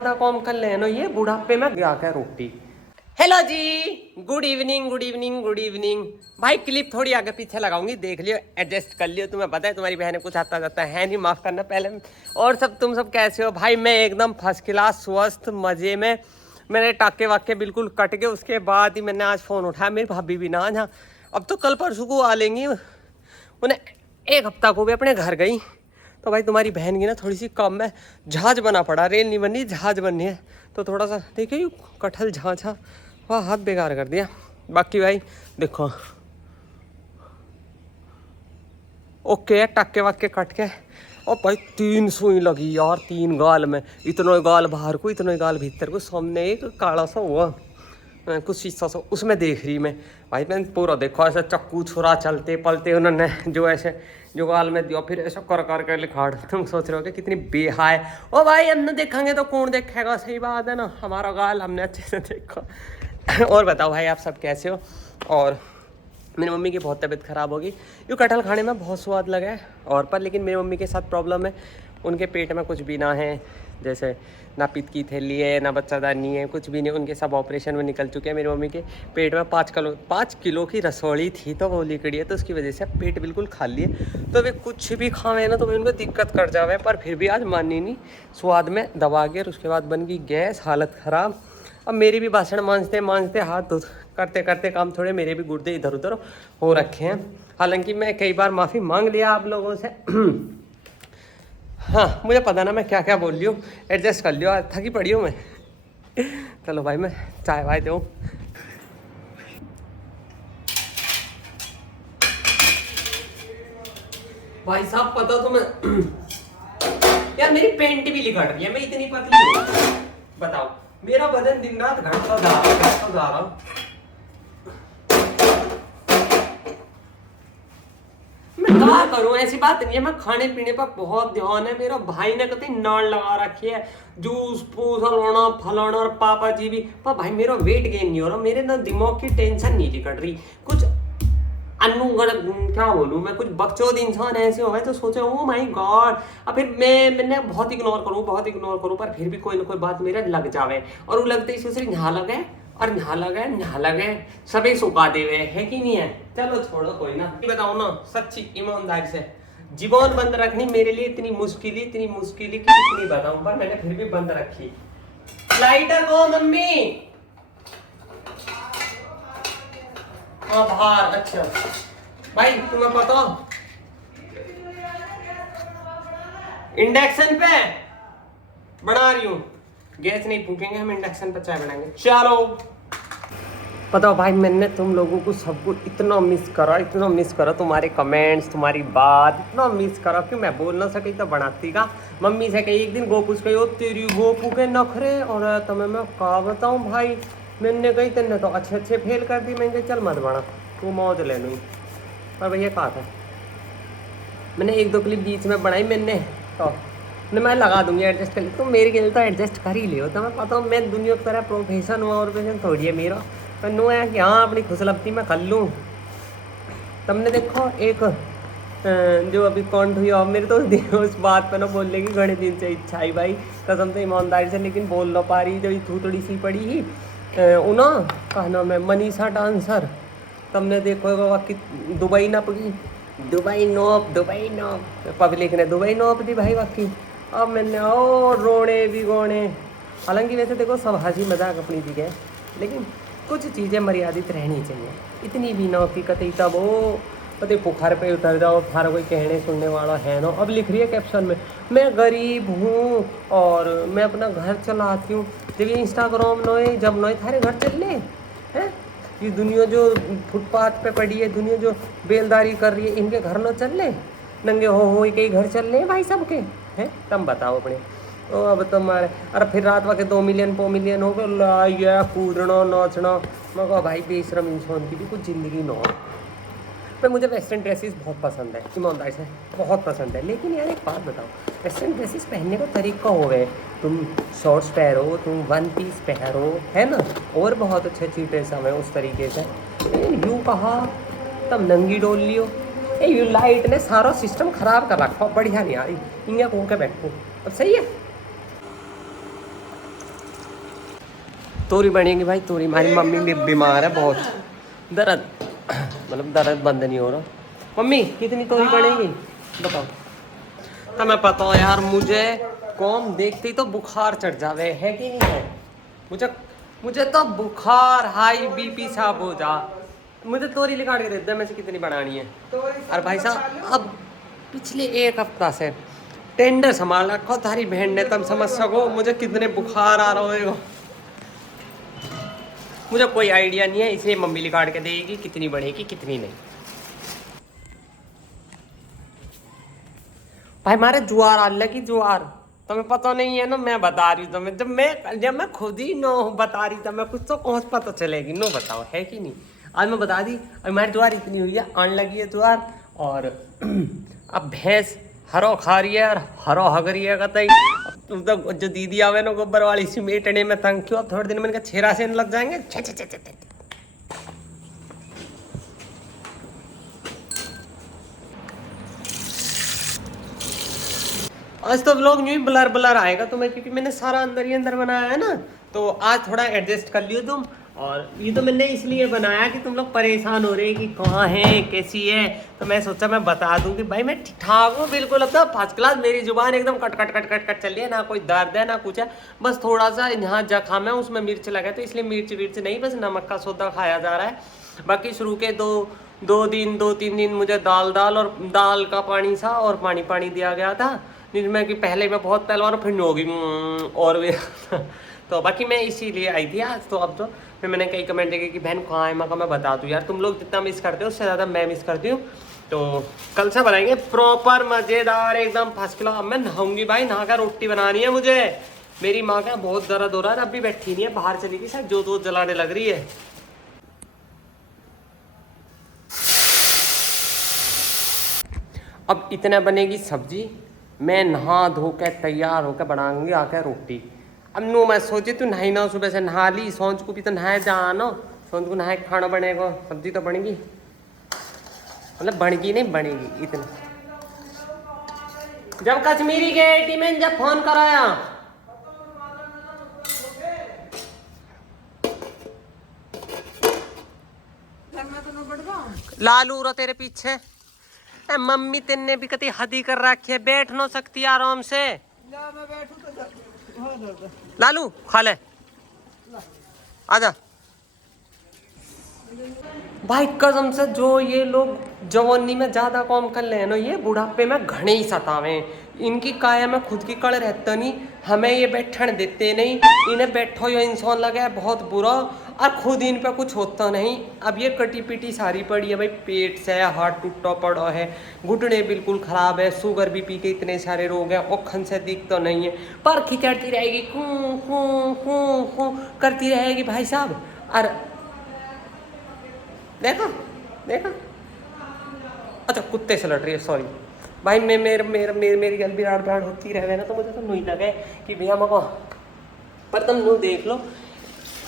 काम कर लेना ये बुढ़ापे में क्या क्या रोटी। Hello ji, good evening good evening good evening. भाई क्लिप थोड़ी आगे पीछे लगाऊंगी, देख लियो एडजस्ट कर लियो। तुम्हें पता है तुम्हारी बहन कुछ आता जाता है नहीं, माफ करना पहले। और सब तुम सब कैसे हो भाई? मैं एकदम फर्स्ट क्लास स्वस्थ मजे में। मेरे टाके वाके बिल्कुल कट गए, उसके बाद ही मैंने आज फ़ोन उठाया। मेरी भाभी भी ना यहाँ, अब तो कल परसों को आ लेंगी। उन्हें एक हफ्ता को भी अपने घर गई। तो भाई तुम्हारी बहन की ना थोड़ी सी कम है, जहाज बना पड़ा, रेल नहीं बननी जहाज बननी है। तो थोड़ा सा देखिए कटहल झाँझा वाह हाथ बेकार कर दिया। बाकी भाई देखो ओके टाके वाके कट के। और भाई 3 सुई लगी यार, 3 गाल में, इतना गाल बाहर को इतना गाल भीतर को। सामने एक काला सा हुआ कुछ शीशा सा, उसमें देख रही मैं। भाई मैंने पूरा देखा ऐसा चक्कू छुरा चलते पलते उन्होंने जो ऐसे जो गाल में दिया, फिर ऐसा कर कर लिखाड़। तुम सोच रहे हो कि कितनी बेहाय। ओ भाई हमने देखेंगे तो कौन देखेगा, सही बात है ना, हमारा गाल हमने अच्छे से देखा। और बताओ भाई आप सब कैसे हो? और मेरी मम्मी की बहुत तबीयत ख़राब होगी। यूँ कटहल खाने में बहुत स्वाद लगा है और पर, लेकिन मेरी मम्मी के साथ प्रॉब्लम है, उनके पेट में कुछ भी ना है, जैसे ना पित्त की थैली है ना बच्चादानी है, कुछ भी नहीं। उनके सब ऑपरेशन में निकल चुके हैं। मेरी मम्मी के पेट में 5 किलो की रसोड़ी थी, तो वो लिकड़ी है, तो उसकी वजह से पेट बिल्कुल खाली है। तो वे कुछ भी खावे ना तो वे उनको दिक्कत कर जावे, पर फिर भी आज मानी नहीं। स्वाद में दबा के उसके बाद बन गई गैस, हालत ख़राब। अब मेरी भी भाषण मांझते हाथ करते करते काम थोड़े मेरे भी गुर्दे इधर उधर हो रखे हैं। हालांकि मैं कई बार माफ़ी मांग लिया आप लोगों से। हाँ मुझे पता ना मैं क्या क्या बोल रही हूँ, एडजस्ट कर लियो, थकी पड़ी हूँ मैं। चलो भाई मैं चाय वाय दूँ। भाई साहब पता तो मैं यार मेरी पेंट भी लिकड़ रही है, मैं इतनी पतली हूँ। बताओ मेरा वजन दिन रात घटता जा रहा हूँ। मैं क्या करूं, ऐसी बात नहीं है, मैं खाने पीने पर बहुत ध्यान है मेरा। भाई ने कभी नाड़ लगा रखी है, जूस फूस फलाना फलाना, और पापा जी भी। पर भाई मेरा वेट गेन नहीं हो रहा, मेरे ना दिमाग की टेंशन नहीं निकट रही। कुछ क्या बोलूं मैं, कुछ बकचोद इंसान ऐसे हो गए तो सोचे ओ माय गॉड। अब फिर मैंने बहुत इग्नोर करूं पर फिर भी कोई ना कोई बात मेरा लग जावे, और वो लगते ही सोच रही यहाँ लगे और यहाँ लगे सभी सुखा दे हुए है कि नहीं है। चलो छोड़ो कोई ना। बताओ ना सच्ची ईमानदारी से, जीवन बंद रखनी मेरे लिए इतनी मुश्किल की कितनी बताऊं, पर मैंने फिर भी बंद रखी। लाइटर को मम्मी बाहर। अच्छा भाई तुम्हें पता इंडक्शन पे बना रही हूँ, गैस नहीं फूकेंगे हम, इंडक्शन पे चाय बनाएंगे। चलो बताओ भाई, मैंने तुम लोगों को सबको इतना मिस करा, तुम्हारे कमेंट्स तुम्हारी बात इतना मिस करा कि मैं बोल ना सकी तो बनाती का। मम्मी से कही एक दिन गोपू से कही तेरी गोपू के नखरे, और तुम्हें मैं क्या बताऊँ भाई। मैंने कही तेने तो अच्छे फेल कर दी। मैंने चल मत बना तू मौज ले लूँ, पर भैया कहा था मैंने 1-2 क्लिप बीच में बनाई मैंने, तो मैं लगा दूंगी एडजस्ट कर ली। तो मेरे के लिए तो एडजस्ट कर ही लियो। तो मैं पता हूँ मैं दुनिया की तरह प्रोफेशन हुआ और प्रोफेशन थोड़ी है मेरा, तो नो है कि हाँ अपनी खुशलब्ती में कर लूँ। तुमने देखो एक जो अभी कौन हुई और मेरे तो उस बात पर ना बोलने की घने दिन से इच्छा आई भाई, कसम से ईमानदारी से, लेकिन बोल ना पा रही। जब थोड़ी सी पड़ी ही उना का नाम है मनीषा डांसर, तुमने देखो कि दुबई ना पड़ी, दुबई नोप पब्लिक ने दुबई नोप दी भाई बाकी। अब मैंने और रोने भी गोने। हालांकि वैसे देखो सब हंसी मजाक अपनी जगह, लेकिन कुछ चीज़ें मर्यादित रहनी चाहिए। इतनी भी ना कि कतई तब वो पता बुखार पे उतर जाओ, हर कोई कहने सुनने वाला है ना। अब लिख रही है कैप्शन में मैं गरीब हूँ और मैं अपना घर चलाती हूँ। जब ये इंस्टाग्राम नोए जब नोए थारे घर चल ले हैं, ये दुनिया जो फुटपाथ पे पड़ी है, दुनिया जो बेलदारी कर रही है, इनके घर न चल ले, नंगे हो कई घर चल ले भाई सबके हैं। तुम बताओ अपने ओ अब तुम्हारे, अरे फिर रात वाके 2 मिलियन 4 मिलियन हो गया, कूदना नाचना। मैं कहा भाई बेशरम इंसान की भी कुछ ज़िंदगी ना हो। पर मुझे वेस्टर्न ड्रेसेस बहुत पसंद है, ईमानदारी से बहुत पसंद है। लेकिन यार एक बात बताओ, वेस्टर्न ड्रेसेस पहनने का तरीका हो गए, तुम शॉर्ट्स पहनो, तुम 1 पीस पहनो, है ना, और बहुत अच्छी अच्छी ड्रेस हमें उस तरीके से। लेकिन यूँ कहा तब नंगी डोल लियो, यू लाइट ने सारा सिस्टम ख़राब कर रखा, बढ़िया नहीं आ रही। इन्हें को के बैठो अब सही है। तोरी बनेगी भाई तोरी। हमारी मम्मी भी बीमार है बहुत, दर्द मतलब दर्द बंद नहीं हो रहा। मम्मी कितनी तोरी बनेगी बताओ। तो मैं पता है यार, मुझे कौन देखते ही तो बुखार चढ़ जावे, है कि नहीं है। मुझे मुझे तो बुखार हाई बीपी साहब हो जा। मुझे तोरी निकाल के देते हैं, मैं से कितनी बनानी है। और भाई साहब अब पिछले एक हफ्ता से टेंडर संभाल रखो थारी बहन ने, तुम समझ सको मुझे कितने बुखार आ रहे हो। मुझे कोई आइडिया नहीं है, इसलिए मम्मी निकाल के देगी कितनी बढ़ेगी कितनी नहीं। भाई हमारे जुआर आल की जुआर तुम्हें पता नहीं है ना, मैं बता रही हूँ तुम्हें। जब मैं खुद ही नो बता रही था, मैं कुछ तो कौन पता चलेगी नो बताओ, है कि नहीं। आज मैं बता दी अब हमारी ज्वार इतनी हुई है, आने लगी है ज्वार। और अब भैंस हरो खा रही है और हरो हग रही है कतई। तुम तो जो दीदी आवे ना गोबर वाली सिमेटने में तंग क्यों, अब थोड़े दिन में इनका छेरा से लग जाएंगे। छे छे छे छे छे। आज तो व्लॉग यूं ही ब्लर ब्लर आएगा तुम्हें, क्योंकि मैंने सारा अंदर ही अंदर बनाया है ना, तो आज थोड़ा एडजस्ट कर लियो तुम। और ये तो मैंने इसलिए बनाया कि तुम लोग परेशान हो रहे हैं कि कहाँ है कैसी है, तो मैं सोचा मैं बता दूं कि भाई मैं ठीक ठाक हूँ बिल्कुल, अब तो फर्स्ट क्लास। मेरी जुबान एकदम cut cut cut cut cut चल रही है, ना कोई दर्द है ना कुछ है, बस थोड़ा सा यहाँ जख्म है उसमें मिर्च लगा, तो इसलिए मिर्च विर्च नहीं, बस नमक का सौदा खाया जा रहा है। बाकी शुरू के दो तीन दिन मुझे दाल का पानी सा और पानी पानी दिया गया था, जिसमें कि पहले मैं बहुत पहलवान फिर नहीं होगी और भी तो बाकी मैं इसीलिए आई थी आज। तो अब तो फिर मैंने कई कमेंट देखे कि बहन कहाँ है, मैं बता दूँ यार, तुम लोग जितना मिस करते हो उससे ज़्यादा मैं मिस करती हूँ। तो कल से बनाएंगे प्रॉपर मज़ेदार एकदम फर्स्ट क्लास। अब मैं नहाऊंगी भाई, नहा कर रोटी बनानी है मुझे। मेरी माँ का बहुत दर्द हो रहा है, अभी बैठी नहीं है, बाहर चली गई, शायद जोत जलाने लग रही है। अब इतना बनेगी सब्जी, मैं नहा धो के तैयार होकर बनाऊंगी आके रोटी। अब नो मैं सोची तू नहाई ना, सुबह से नहा ली, सोच को भी तो नहाए जानो, सोच को नहाए खाना बनेगा, सब्जी तो बनेगी, मतलब बनेगी नहीं बनेगी इतना। जब कश्मीरी गए टी में जब फोन कराया लालू रो तेरे पीछे। मम्मी तेने भी कति हदी कर रखी है, बैठ ना सकती आराम से। लालू खा ले, आजा। भाई कसम से जो ये लोग जवानी में ज्यादा काम कर ले ना, ये बुढ़ापे में घने ही सतावे। इनकी काया में खुद की कड़ रहता नहीं, हमें ये बैठन देते नहीं, इन्हें बैठो ये इंसान लगा है बहुत बुरा, और खुद इन पे कुछ होता नहीं। अब ये कटी पिटी सारी पड़ी है भाई, पेट से हाथ टूटा पड़ा है, घुटने बिल्कुल खराब है, शुगर बीपी के इतने सारे रोग हैं, ओखन से दिखता नहीं है, पर खिंचड़ती रहेगी, कूं कूं कूं कूं करती रहेगी भाई साहब। और देखा देखा, अच्छा कुत्ते से लड़ रही है, सॉरी भाई। मैं मेरी गल भी राड़ राड़ होती रहे ना, तो मुझे तो नहीं लगे कि भैया मको, पर तुम नू देख लो,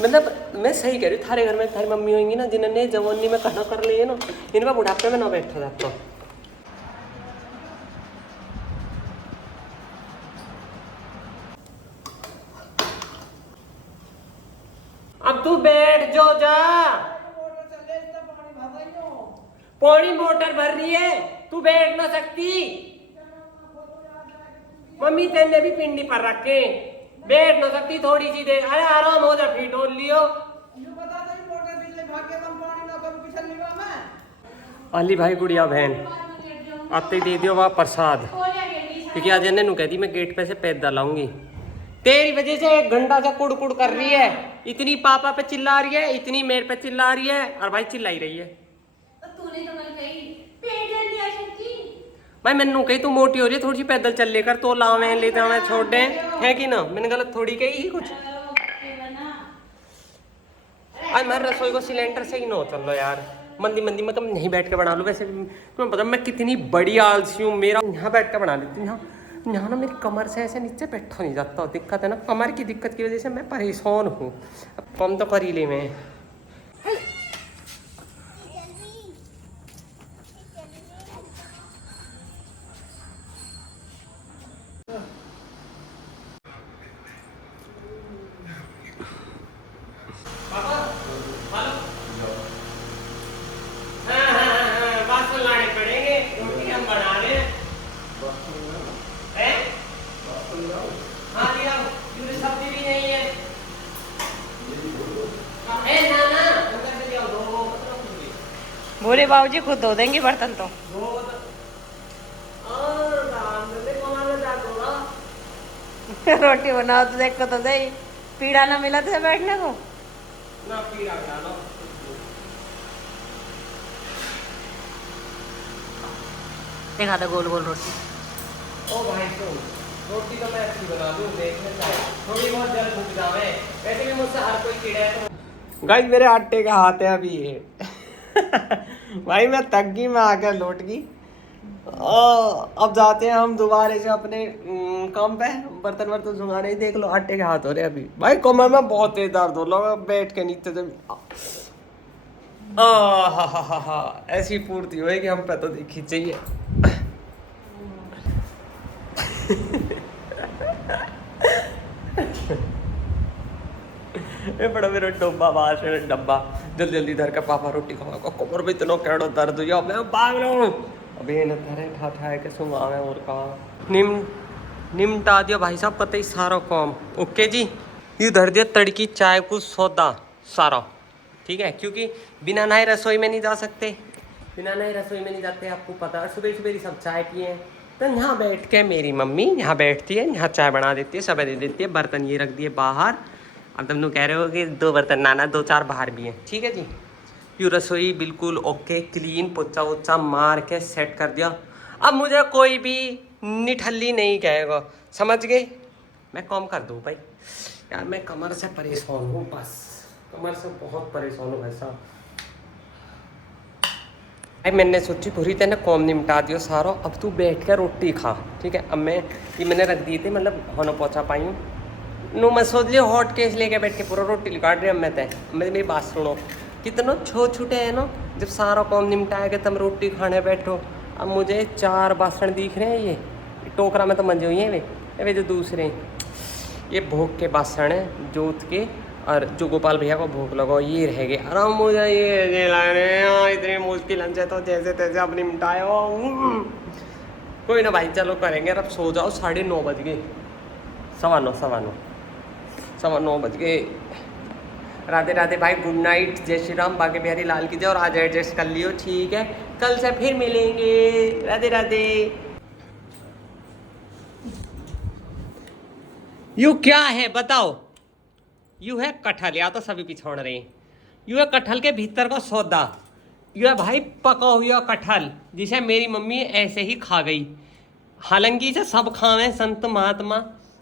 मतलब मैं सही कह रही हूँ, थारे घर में थारी मम्मी होंगी ना जिन्होंने जवानी में कहना कर लिए ना, इनमें बुढ़ापे में ना बैठा जाता। अब तू बैठ जो जा, पानी मोटर भर रही है, तू बैठ ना सकती। मम्मी तेने भी पिंडी पर रखे, बैठ ना सकती थोड़ी सी देर, अरे आराम हो जा, फिर डोल लियो। अली भाई गुड़िया बहन आते ही दे दियो वहाँ प्रसाद, क्योंकि आज इन्हें कहती मैं गेट पे से पैदल लाऊंगी। तेरी वजह से 1 घंटा से कुड़ कुड़ कर रही है, इतनी पापा पे चिल्ला रही है, इतनी मेरे पे चिल्ला रही है, और भाई चिल्ला ही रही है। भाई मैंने कही तू मोटी हो रही है, थोड़ी सी पैदल चल लेकर तो लावे ले जावे छोड़ दे, है कि ना, मैंने गलत थोड़ी कही ही कुछ। आज मैं रसोई को सिलेंडर से ही ना चल लो यार, मंदी मंदी में नहीं बैठ के बना लो। वैसे तुम्हें पता मैं कितनी बड़ी आलसी हूँ, मेरा यहाँ बैठ के बना लेती हूँ, यहाँ ना मेरी कमर से ऐसे नीचे बैठा नहीं जाता, दिक्कत है ना, कमर की दिक्कत की वजह से मैं परेशान हूँ। अब कम तो कर ही ले मैं। बोले बाबूजी खुद धो देंगे बर्तन तो। रोटी बनाओ तो देखो तो सही, पीड़ा ना मिला तो बैठने को ना पीड़ा डालो। देखा था गोल गोल रोटी। ओ भाई सुन, रोटी तो मैं अच्छी बना दूं, देखने से थोड़ी बहुत जल फूक जावे, वैसे भी मुझसे हर कोई कीड़ा है तो। गाइस मेरे आटे का हाथ है अभी ये। भाई मैं थक गई, मैं आकर लौट गई। अब जाते हैं हम दोबारा से अपने काम पे, बर्तन वर्तन सुनाने। देख लो आटे के हाथ हो रहे अभी। भाई कमर में बहुत तेज दर्द हो रहा है, बैठ के नीचे से हा ऐसी पूर्ति होगी हम पे तो देखी चाहिए। ये बड़ा मेरा डब्बा बाहर से डब्बा जल्दी जल्दी धर के पापा रोटी खाओ, कमर में इतना कैडो दर्द हुआ, मैं भाग लो अभी ये नथरे ठा के सुबह में। और कहा निमटा दिया भाई साहब कतई सारा काम। ओके जी, ये धर दिया तड़की चाय को सौदा सारा, ठीक है, क्योंकि बिना नहाए रसोई में नहीं जा सकते, बिना नहाए रसोई में नहीं जाते, आपको पता है। सुबह सुबह सब चाय पिए, तो यहाँ बैठ के मेरी मम्मी यहाँ बैठती है, यहाँ चाय बना देती है, सब दे देती है, बर्तन ये रख दिए बाहर। अब तुम लोग कह रहे हो कि 2 बर्तन नाना 2-4 बाहर भी हैं, ठीक है जी। प्योर रसोई बिल्कुल ओके, क्लीन, पोचा वोचा मार के सेट कर दिया। अब मुझे कोई भी निठल्ली नहीं कहेगा, समझ गए। मैं काम कर दूँ भाई यार, मैं कमर से परेशान हूँ, बस कमर से बहुत परेशान हूँ भाई साहब। भाई मैंने सोची पूरी तरह कॉम निपटा दियो सारो, अब तू बैठ कर रोटी खा, ठीक है। अब मैं ये मैंने रख दिए थे, मतलब होना पहुँचा पाई हूँ नो। मैं सोच लिया हॉट केस लेके बैठ के पूरा रोटी काट रही। अब मैं तय मेरी बात सुनो, कितना छूटे है ना, जब सारा कॉम निपटाया कि तुम रोटी खाने बैठो। अब मुझे 4 बासन दिख रहे हैं, ये टोकरा में तो मंजे हुई हैं वे जो दूसरे, ये भोग के बासन है जोत के, और जो गोपाल भैया को भूख लगाओ ये रह गए। अरे मुझे ये लाने इतनी मुश्किल से तो जैसे तैसे अब निपटाए हो। कोई ना भाई चलो करेंगे। अब सो जाओ, 9:30 बज गए, 9:15 बज गए। राधे राधे भाई, गुड नाइट, जय श्री राम, बाकी बिहारी लाल की जय। और आज एडजस्ट कर लियो, ठीक है, कल से फिर मिलेंगे। राधे राधे। यू क्या है बताओ? यू है कटहल, या तो सभी पिछोड़ रहे हैं। यू है कटहल के भीतर का सौदा, यू है भाई पका हुआ कटहल, जिसे मेरी मम्मी ऐसे ही खा गई। हालांकि इसे सब खावे संत महात्मा।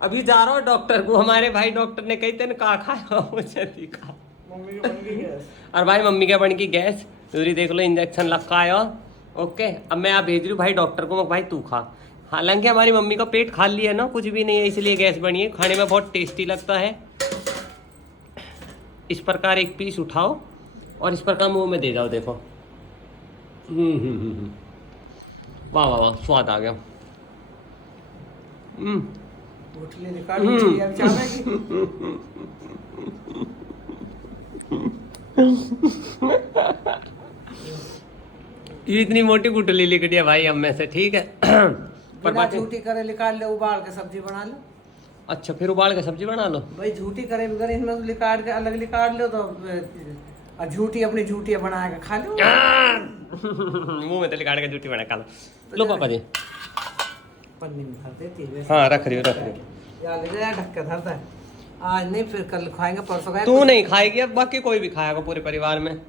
अभी जा रहा हूँ डॉक्टर को, हमारे भाई डॉक्टर ने कही तेन का खाया मुझे दिखा। मम्मी के बन की गैस, और भाई मम्मी के बन की गैस दूरी देख लो, इंजेक्शन लगा आया। ओके, अब मैं आप भेज रही हूँ भाई डॉक्टर को, भाई तू खा। हालांकि हमारी मम्मी का पेट खाली है ना, कुछ भी नहीं है, इसलिए गैस बनी है। खाने में बहुत टेस्टी लगता है। इस प्रकार एक पीस उठाओ और इस प्रकार मुंह में दे जाओ, देखो। वाह वाह वाह, स्वाद आ गया। ये इतनी मोटी गुटली लिख दिया भाई हम में से, ठीक है। पर बात झूठी करे निकाल ले, उबाल के सब्जी बना लो। अच्छा, फिर उबाल के सब्जी बना लो भाई। झूठी करे बगैर इसमें निकाल के अलग निकाल लो, तो और झूठी अपनी झूठी बना के खा लो। मुंह में तो निकाल के झूठी बना खा लो। लो पापा जी, पन्नी में भर देती है। हाँ रख रही हो यार ले ढक के धरता है। आज नहीं, फिर कल खाएंगे, परसों खाएंगे। तू नहीं खाएगी, अब बाकी कोई भी खाएगा पूरे परिवार में।